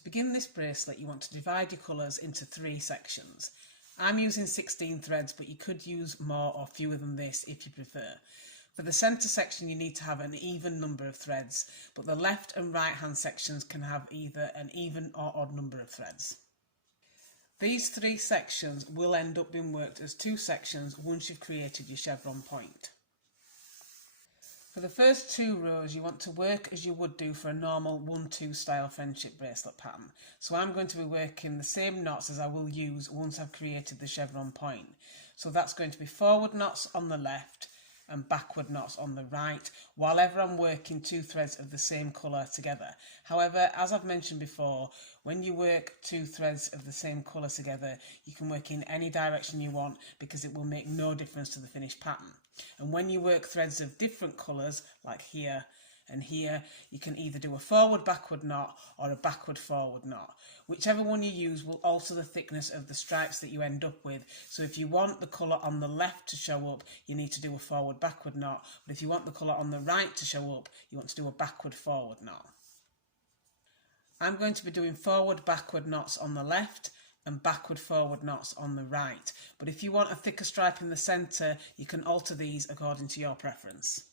To begin this bracelet, you want to divide your colours into 3 sections. I'm using 16 threads, but you could use more or fewer than this if you prefer. For the centre section, you need to have an even number of threads, but the left and right hand sections can have either an even or odd number of threads. These 3 sections will end up being worked as 2 sections once you've created your chevron point. For the first 2 rows, you want to work as you would do for a normal 1-2 style friendship bracelet pattern. So I'm going to be working the same knots as I will use once I've created the chevron point. So that's going to be forward knots on the left and backward knots on the right, while ever I'm working 2 threads of the same colour together. However, as I've mentioned before, when you work 2 threads of the same colour together, you can work in any direction you want because it will make no difference to the finished pattern. And when you work threads of different colours, like here and here, you can either do a forward backward knot or a backward forward knot. Whichever one you use will alter the thickness of the stripes that you end up with. So if you want the colour on the left to show up, you need to do a forward backward knot. But if you want the colour on the right to show up, you want to do a backward forward knot. I'm going to be doing forward backward knots on the left and backward forward knots on the right. But if you want a thicker stripe in the centre, you can alter these according to your preference.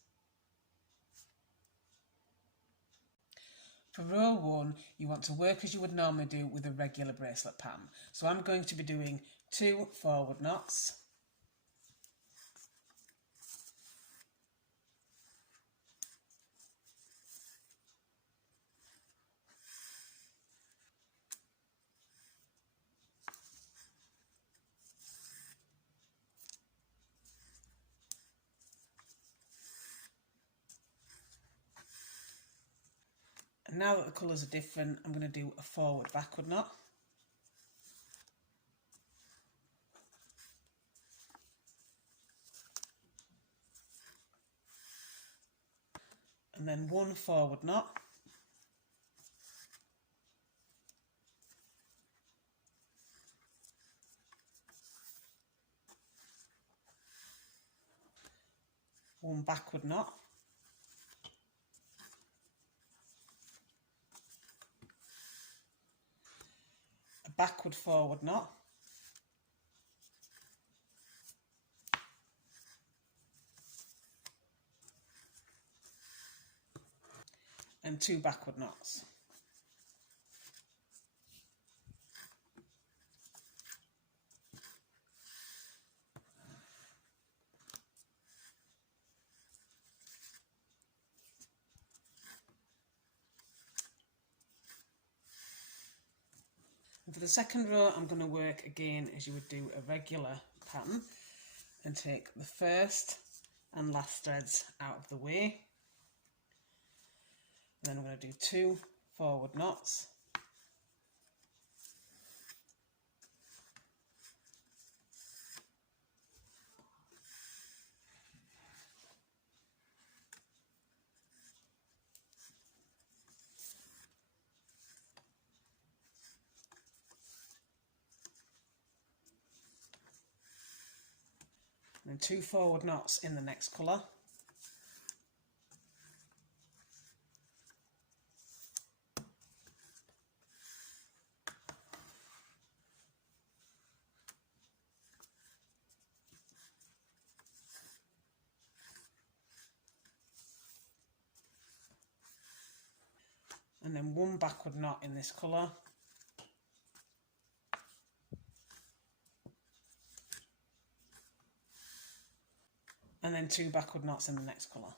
For row 1, you want to work as you would normally do with a regular bracelet pattern. So I'm going to be doing 2 forward knots, and now that the colours are different, I'm going to do a forward backward knot. And then 1 forward knot. One backward knot. A backward forward knot. And 2 backward knots. And for the second row, I'm going to work again as you would do a regular pattern and take the first and last threads out of the way. And then I'm going to do 2 forward knots, and then 2 forward knots in the next colour. And then 1 backward knot in this colour. And then 2 backward knots in the next colour.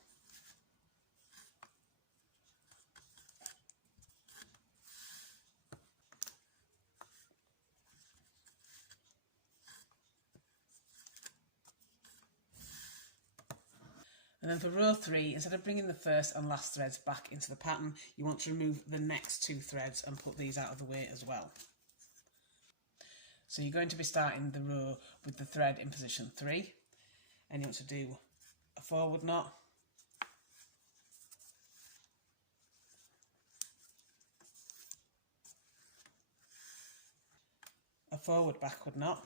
And then for row 3, instead of bringing the first and last threads back into the pattern, you want to remove the next 2 threads and put these out of the way as well. So you're going to be starting the row with the thread in position 3, and you want to do a forward knot, a forward backward knot,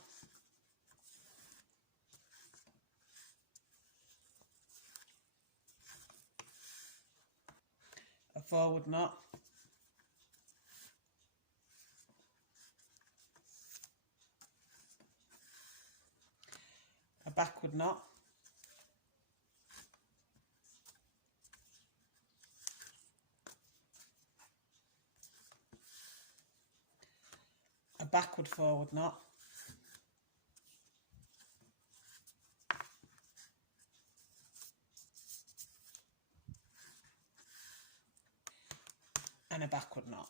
a forward knot, backward knot, a backward forward knot, and a backward knot.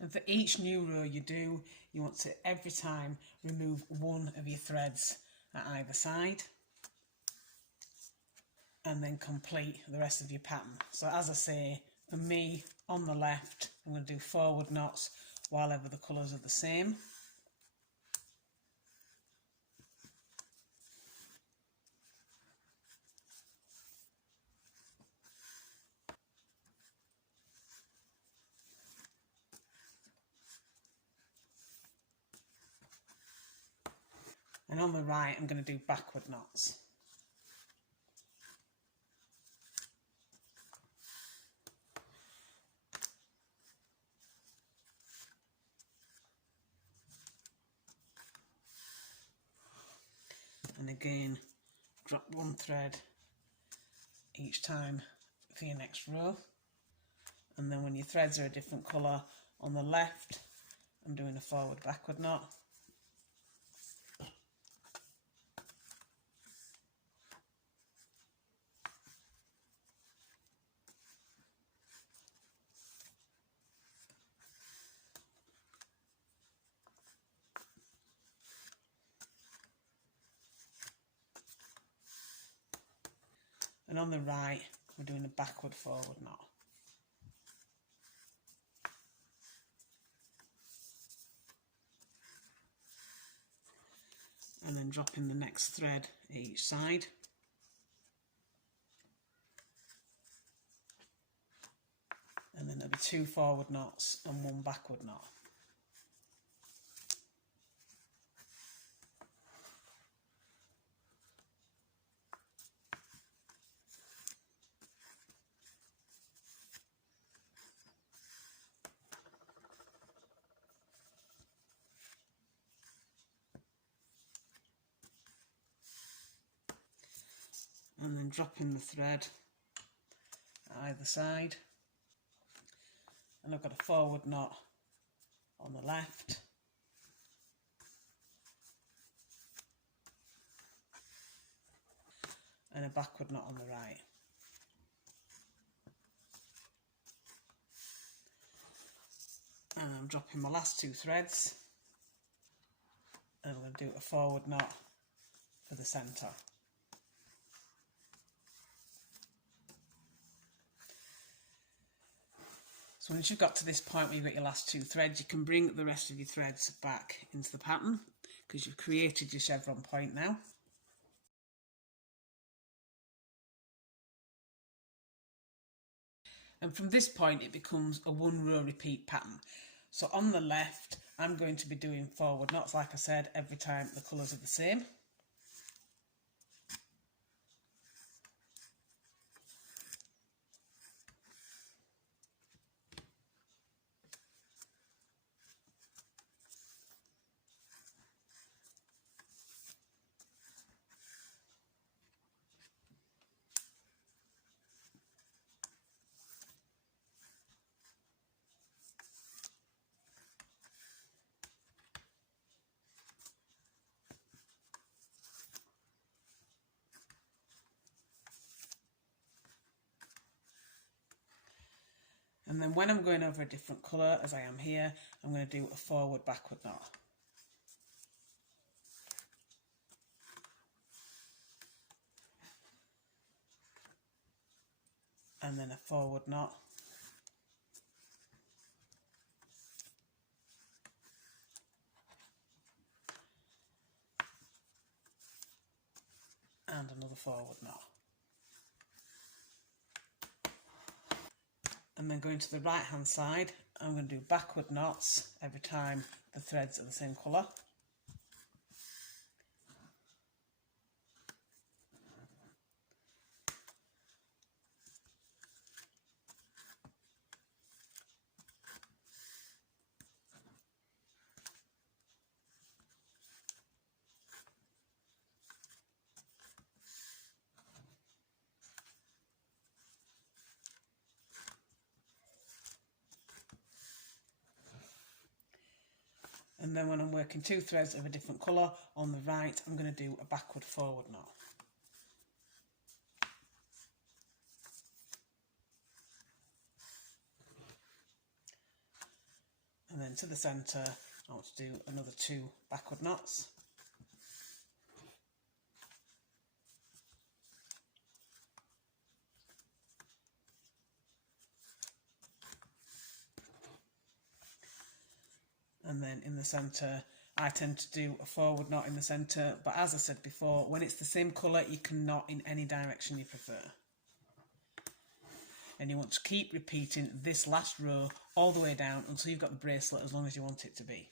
And for each new row you do, you want to every time remove one of your threads at either side and then complete the rest of your pattern. So as I say, for me on the left I'm going to do forward knots while ever the colours are the same. And on the right I'm going to do backward knots. And again, drop one thread each time for your next row. And then when your threads are a different colour, on the left I'm doing a forward backward knot. And on the right we're doing a backward forward knot. And then dropping the next thread at each side. And then there'll be two forward knots and one backward knot. And then dropping the thread at either side. And I've got a forward knot on the left. And a backward knot on the right. And I'm dropping my last two threads. And I'm going to do a forward knot for the centre. So once you've got to this point where you've got your last two threads, you can bring the rest of your threads back into the pattern because you've created your chevron point now. And from this point it becomes a one row repeat pattern. So on the left I'm going to be doing forward knots, like I said, every time the colours are the same. And then when I'm going over a different colour, as I am here, I'm going to do a forward backward knot. And then a forward knot. And another forward knot. And then going to the right hand side, I'm going to do backward knots every time the threads are the same colour. and then when I'm working 2 threads of a different colour on the right, I'm going to do a backward forward knot. And then to the centre, I want to do another 2 backward knots. And then in the centre, I tend to do a forward knot in the centre, but as I said before, when it's the same colour, you can knot in any direction you prefer. And you want to keep repeating this last row all the way down until you've got the bracelet as long as you want it to be.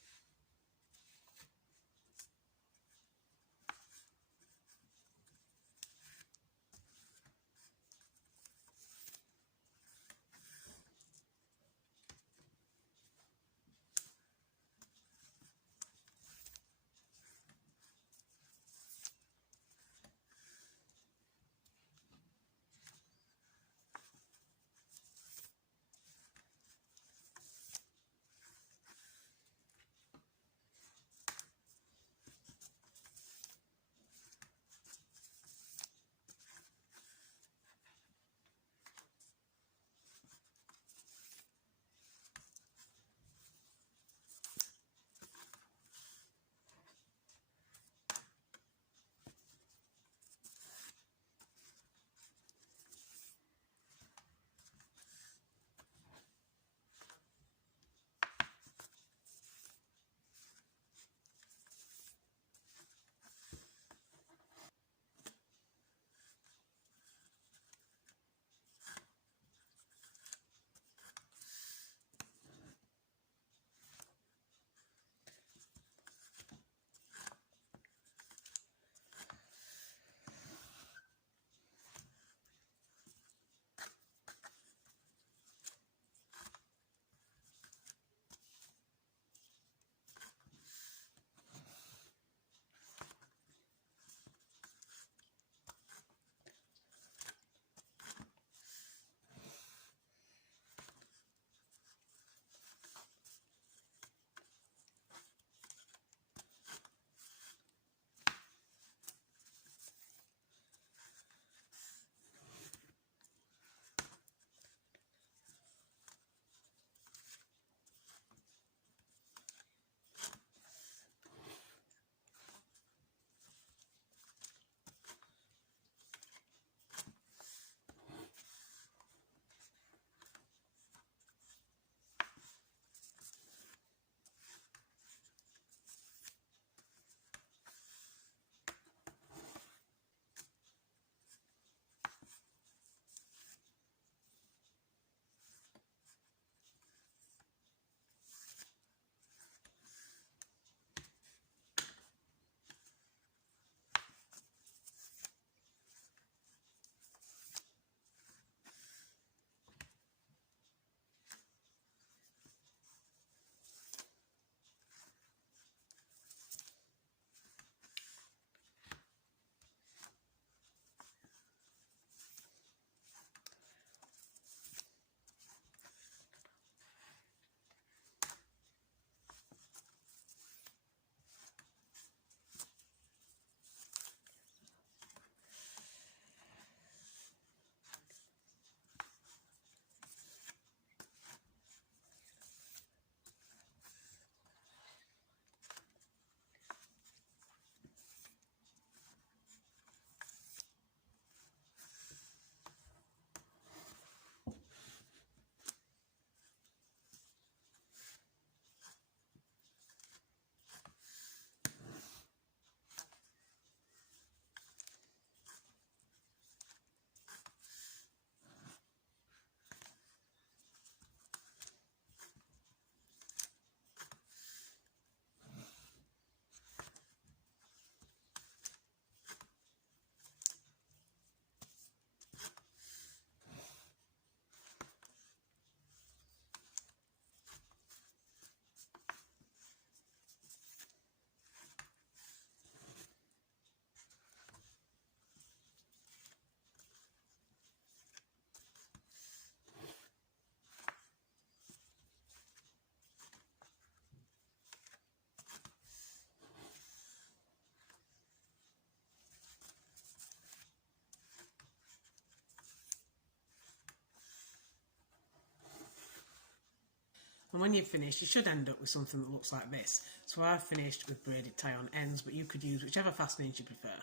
And when you've finished, you should end up with something that looks like this. So I've finished with braided tie-on ends, but you could use whichever fastenings you prefer.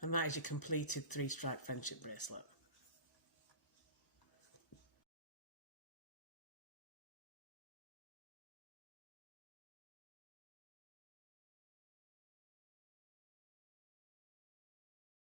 And that is your completed 3-stripe friendship bracelet.